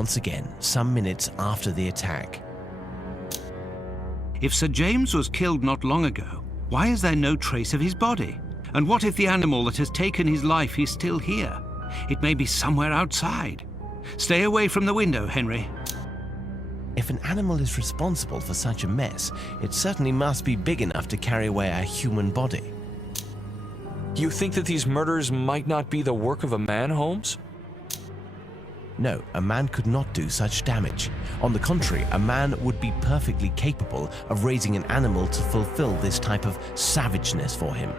once again some minutes after the attack. If Sir James was killed not long ago, why is there no trace of his body? And what if the animal that has taken his life is still here? It may be somewhere outside. Stay away from the window, Henry. If an animal is responsible for such a mess, it certainly must be big enough to carry away a human body. You think that these murders might not be the work of a man, Holmes? No, a man could not do such damage. On the contrary, a man would be perfectly capable of raising an animal to fulfill this type of savageness for him.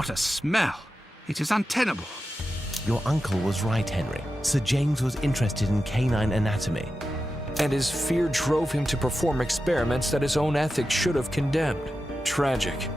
What a smell! It is untenable. Your uncle was right, Henry. Sir James was interested in canine anatomy. And his fear drove him to perform experiments that his own ethics should have condemned. Tragic.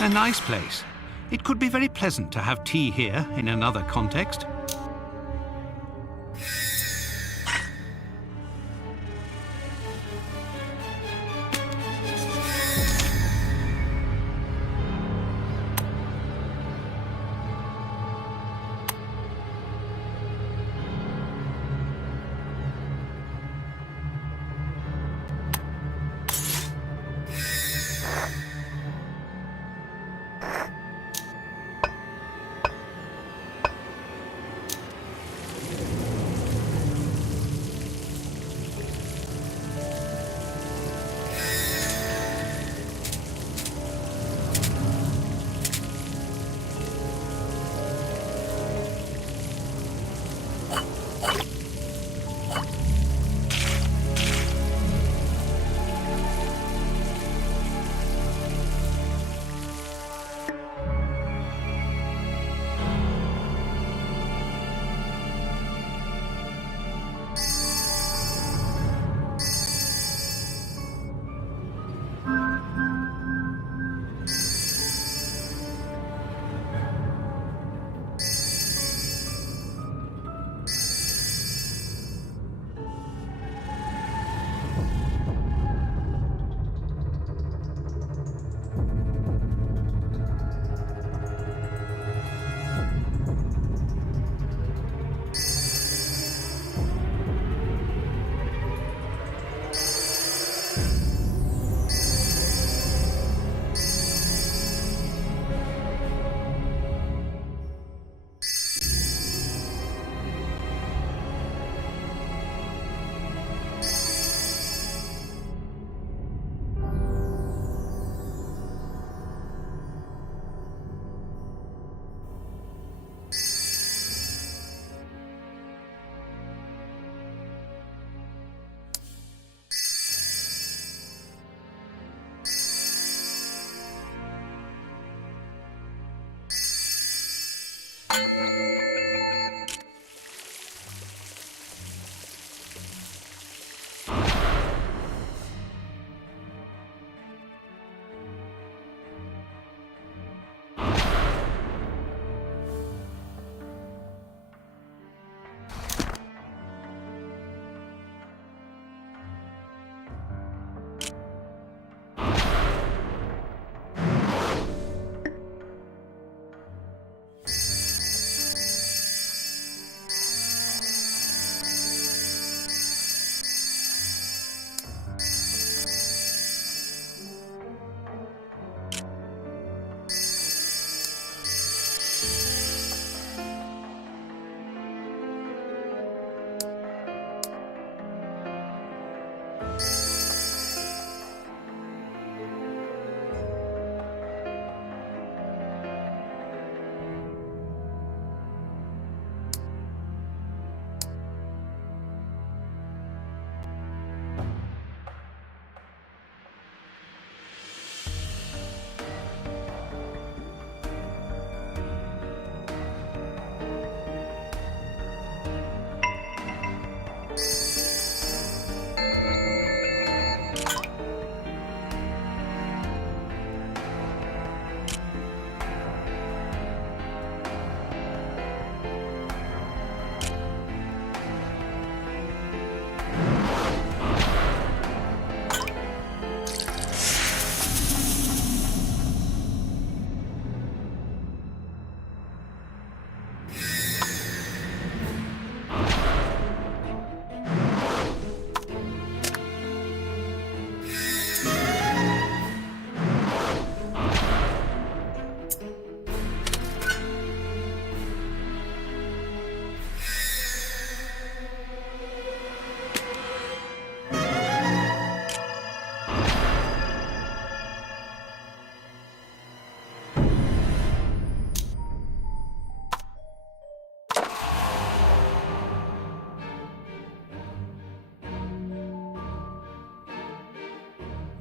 A nice place. It could be very pleasant to have tea here in another context.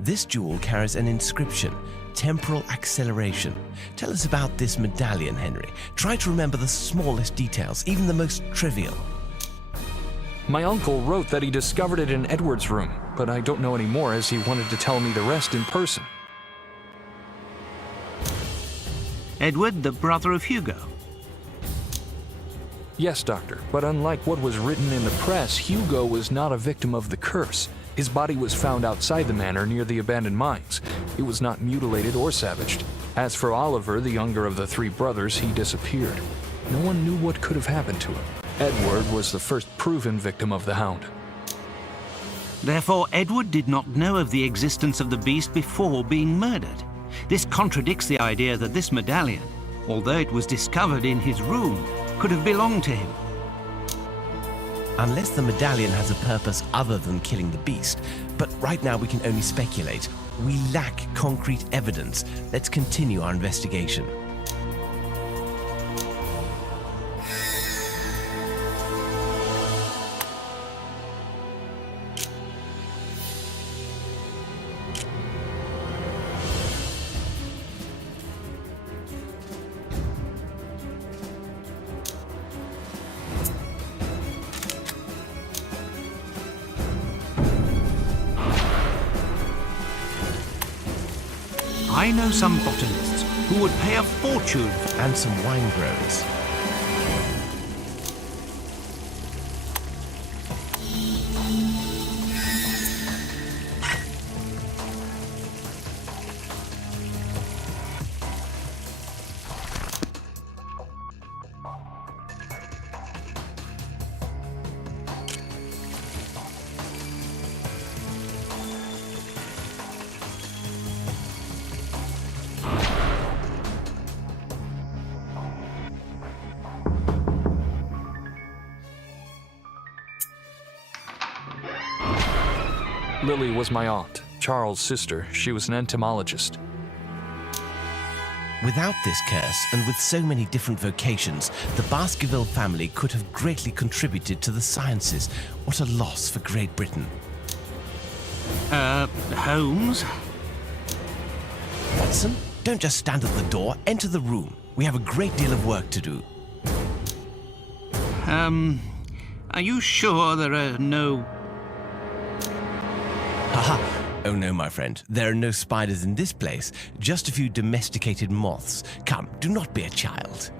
This jewel carries an inscription, temporal acceleration. Tell us about this medallion, Henry. Try to remember the smallest details, even the most trivial. My uncle wrote that he discovered it in Edward's room, but I don't know any more as he wanted to tell me the rest in person. Edward, the brother of Hugo. Yes, Doctor, but unlike what was written in the press, Hugo was not a victim of the curse. His body was found outside the manor near the abandoned mines. It was not mutilated or savaged. As for Oliver, the younger of the three brothers, he disappeared. No one knew what could have happened to him. Edward was the first proven victim of the Hound. Therefore, Edward did not know of the existence of the beast before being murdered. This contradicts the idea that this medallion, although it was discovered in his room, could have belonged to him. Unless the medallion has a purpose other than killing the beast, but right now we can only speculate. We lack concrete evidence. Let's continue our investigation. I know some botanists who would pay a fortune And some wine growers. Lily was my aunt, Charles' sister. She was an entomologist. Without this curse, and with so many different vocations, the Baskerville family could have greatly contributed to the sciences. What a loss for Great Britain. Holmes? Watson, don't just stand at the door, enter the room. We have a great deal of work to do. Are you sure there are no... Haha! Oh no, my friend. There are no spiders in this place. Just a few domesticated moths. Come, do not be a child.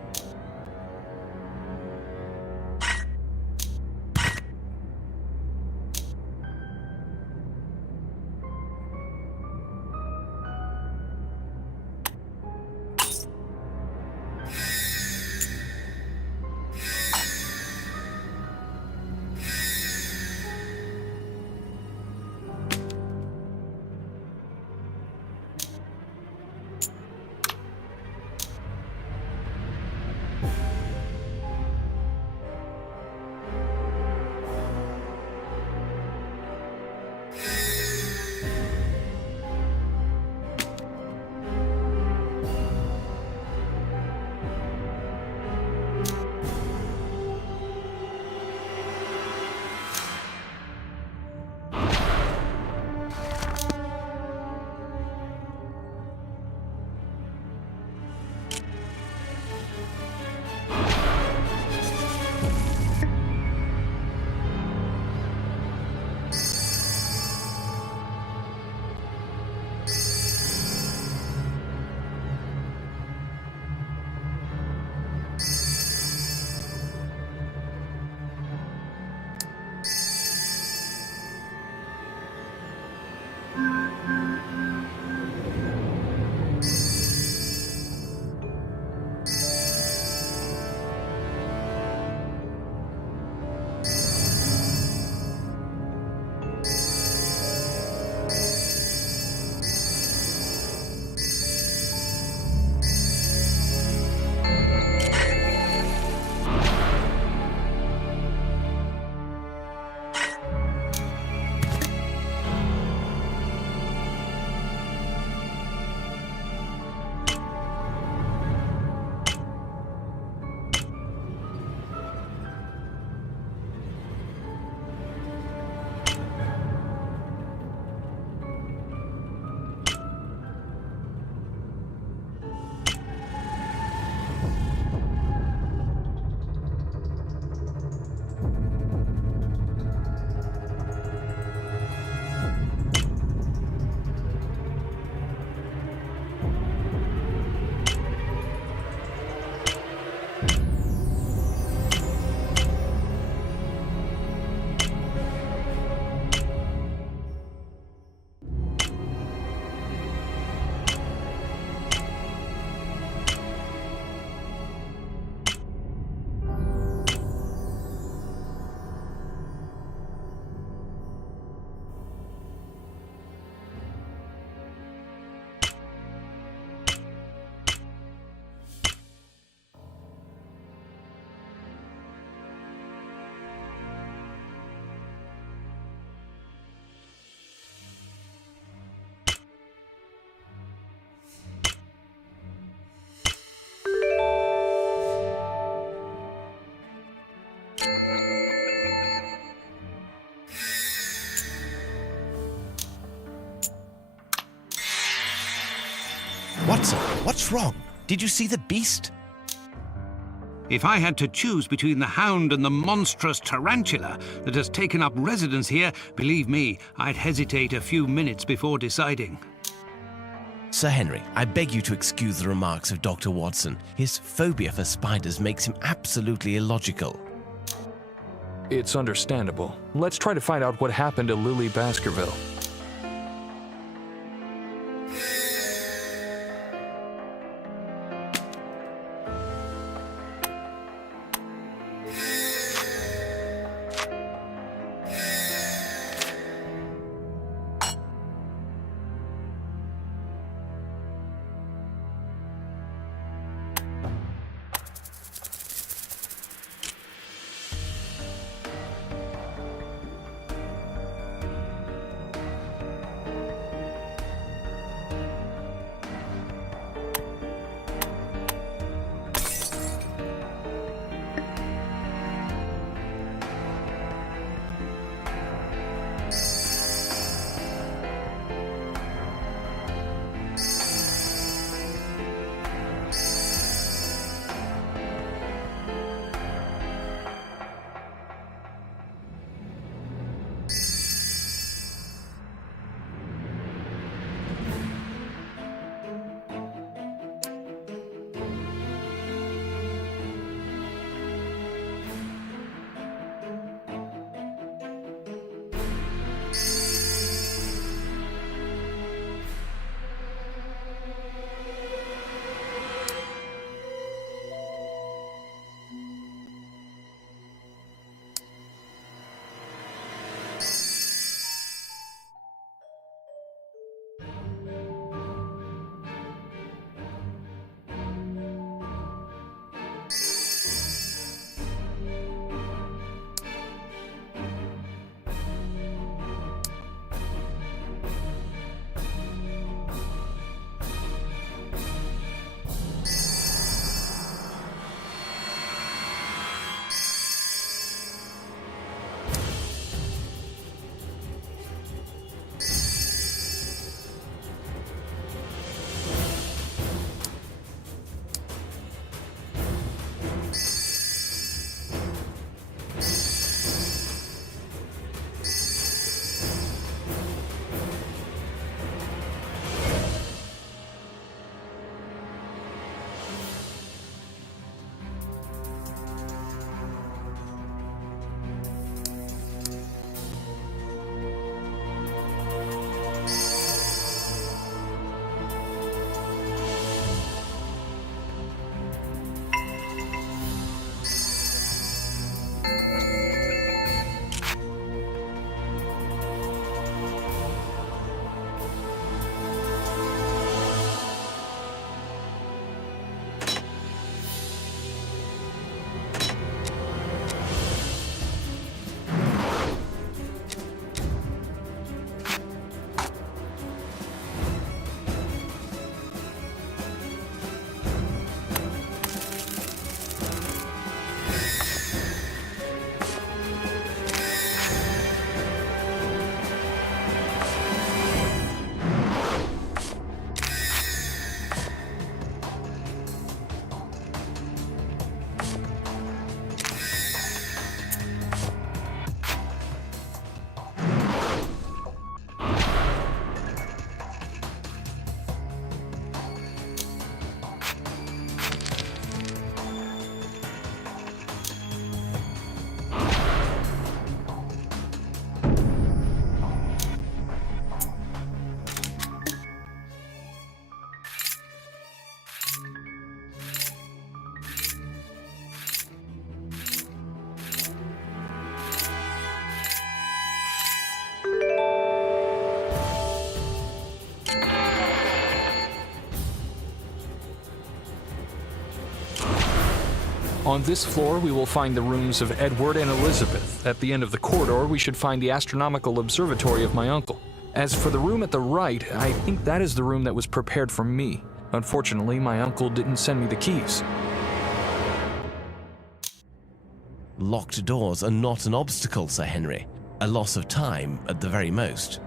Watson, what's wrong? Did you see the beast? If I had to choose between the hound and the monstrous tarantula that has taken up residence here, believe me, I'd hesitate a few minutes before deciding. Sir Henry, I beg you to excuse the remarks of Dr. Watson. His phobia for spiders makes him absolutely illogical. It's understandable. Let's try to find out what happened to Lily Baskerville. On this floor, we will find the rooms of Edward and Elizabeth. At the end of the corridor, we should find the astronomical observatory of my uncle. As for the room at the right, I think that is the room that was prepared for me. Unfortunately, my uncle didn't send me the keys. Locked doors are not an obstacle, Sir Henry. A loss of time, at the very most.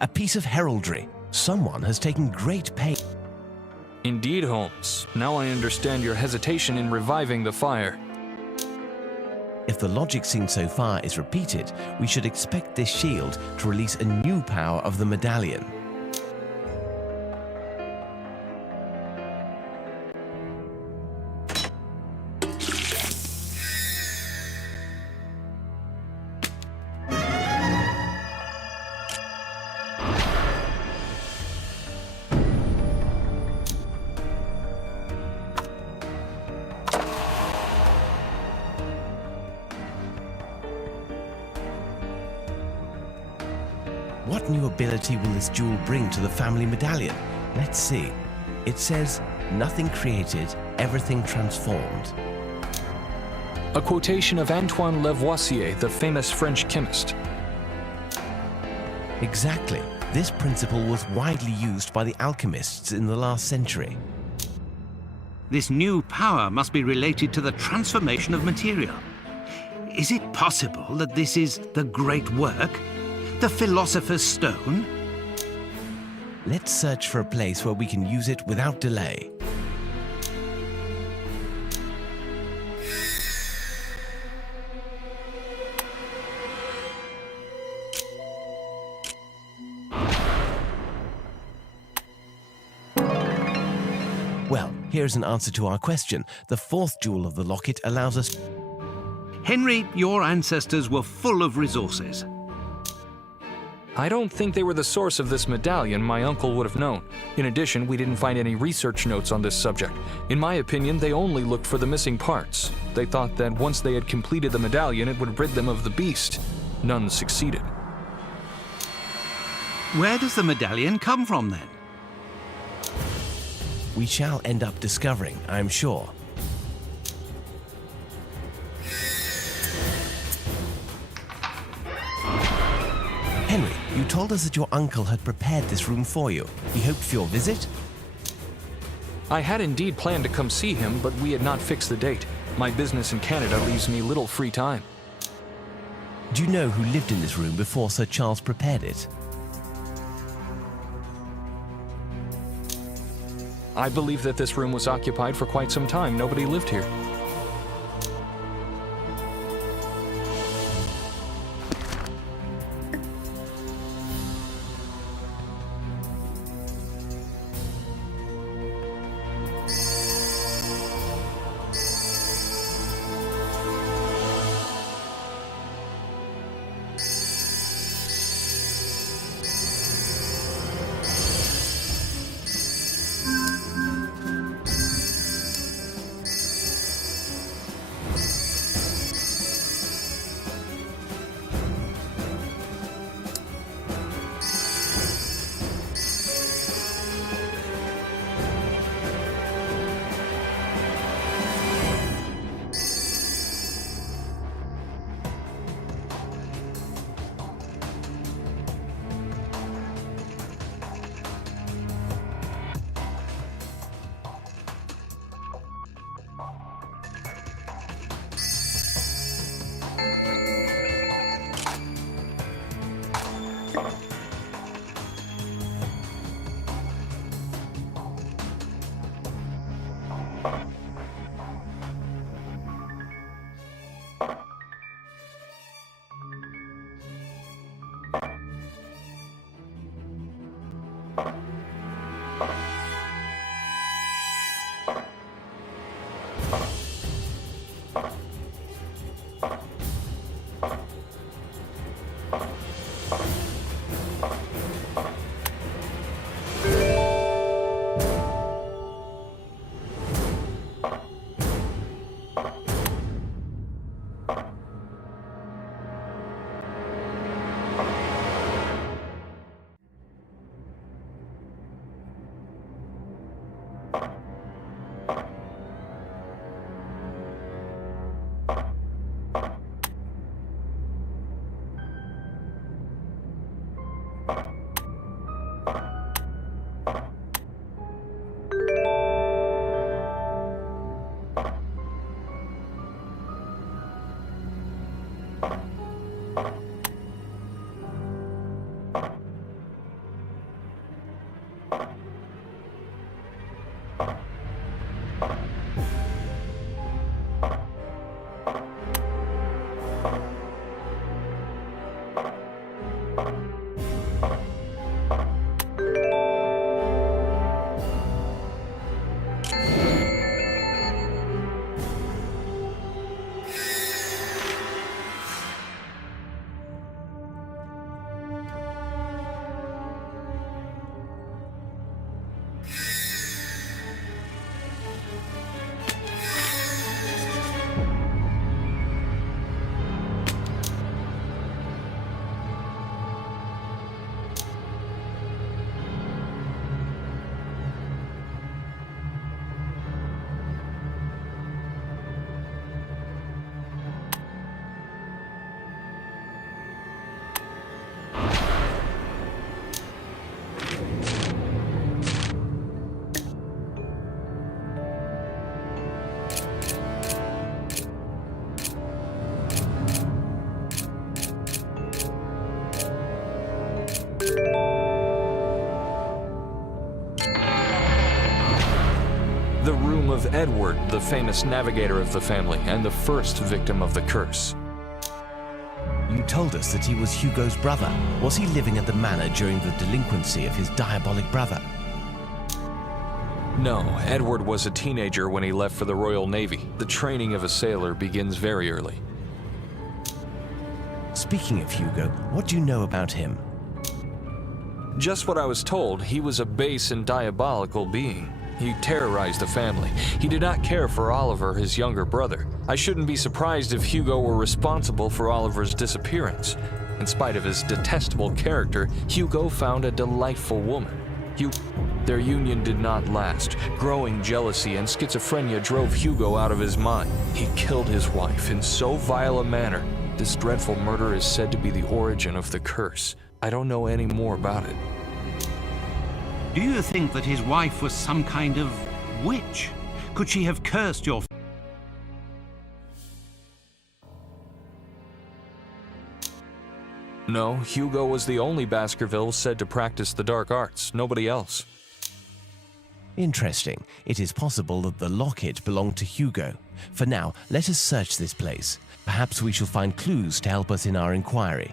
a piece of heraldry. Someone has taken great pains. Indeed, Holmes. Now I understand your hesitation in reviving the fire. If the logic seen so far is repeated, we should expect this shield to release a new power of the medallion. What new ability will this jewel bring to the family medallion? Let's see. It says, "Nothing created, everything transformed." A quotation of Antoine Lavoisier, the famous French chemist. Exactly. This principle was widely used by the alchemists in the last century. This new power must be related to the transformation of material. Is it possible that this is the great work? The Philosopher's Stone? Let's search for a place where we can use it without delay. Well, here's an answer to our question. The fourth jewel of the locket allows us... Henry, your ancestors were full of resources. I don't think they were the source of this medallion. My uncle would have known. In addition, we didn't find any research notes on this subject. In my opinion, they only looked for the missing parts. They thought that once they had completed the medallion, it would rid them of the beast. None succeeded. Where does the medallion come from then? We shall end up discovering, I'm sure. Henry, you told us that your uncle had prepared this room for you. He hoped for your visit? I had indeed planned to come see him, but we had not fixed the date. My business in Canada leaves me little free time. Do you know who lived in this room before Sir Charles prepared it? I believe that this room was occupied for quite some time. Nobody lived here. The room of Edward, the famous navigator of the family and the first victim of the curse. You told us that he was Hugo's brother. Was he living at the manor during the delinquency of his diabolic brother? No, Edward was a teenager when he left for the Royal Navy. The training of a sailor begins very early. Speaking of Hugo, what do you know about him? Just what I was told. He was a base and diabolical being. He terrorized the family. He did not care for Oliver, his younger brother. I shouldn't be surprised if Hugo were responsible for Oliver's disappearance. In spite of his detestable character, Hugo found a delightful woman. Their union did not last. Growing jealousy and schizophrenia drove Hugo out of his mind. He killed his wife in so vile a manner. This dreadful murder is said to be the origin of the curse. I don't know any more about it. Do you think that his wife was some kind of witch? Could she have cursed your... No, Hugo was the only Baskerville said to practice the dark arts. Nobody else. Interesting. It is possible that the locket belonged to Hugo. For now, let us search this place. Perhaps we shall find clues to help us in our inquiry.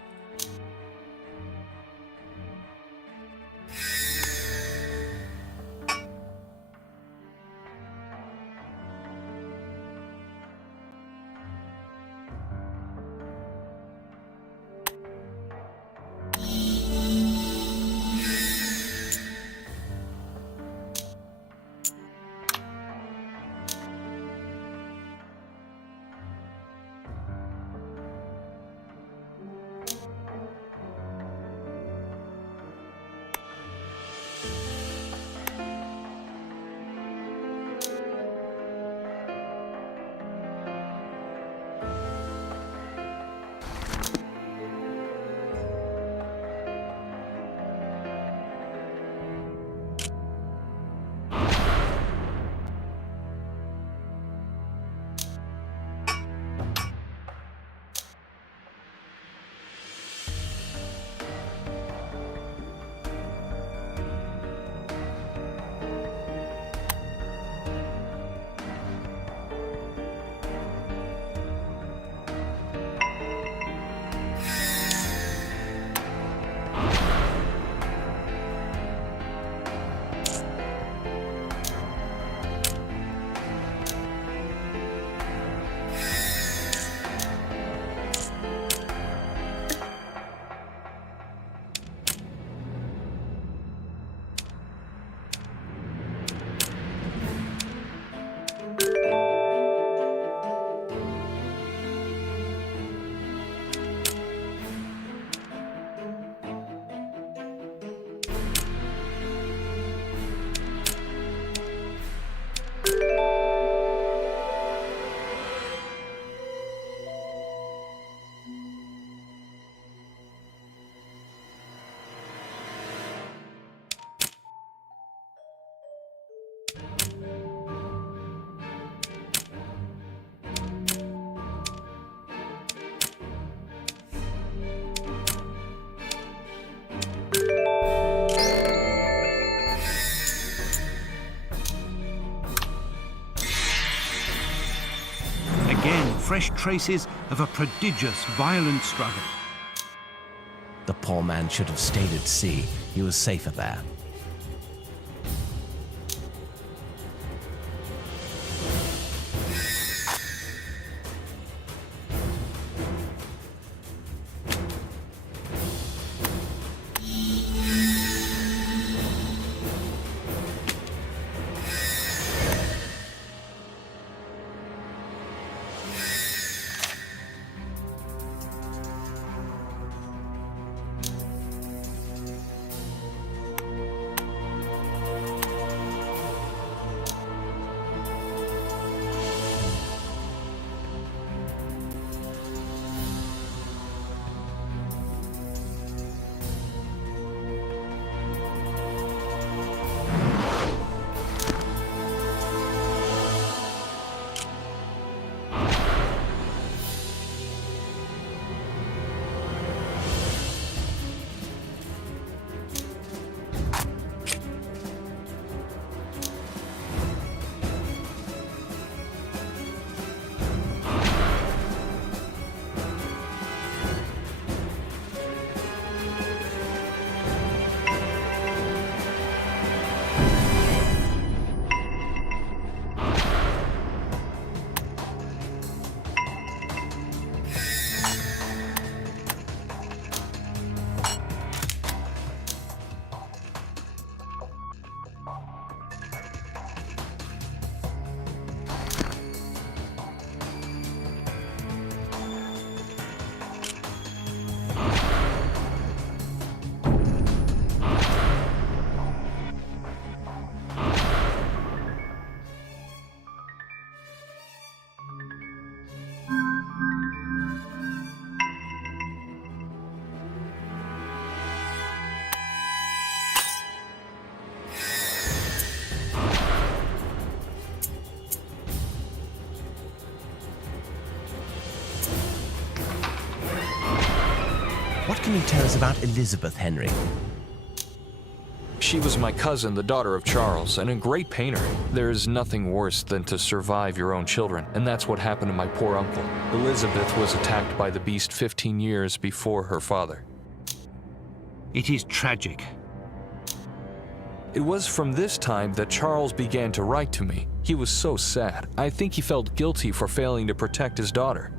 Fresh traces of a prodigious, violent struggle. The poor man should have stayed at sea. He was safer there. me tell us about Elizabeth, Henry? She was my cousin, the daughter of Charles, and a great painter. There's nothing worse than to survive your own children, and that's what happened to my poor uncle. Elizabeth was attacked by the beast 15 years before her father. It is tragic. It was from this time that Charles began to write to me. He was so sad. I think he felt guilty for failing to protect his daughter.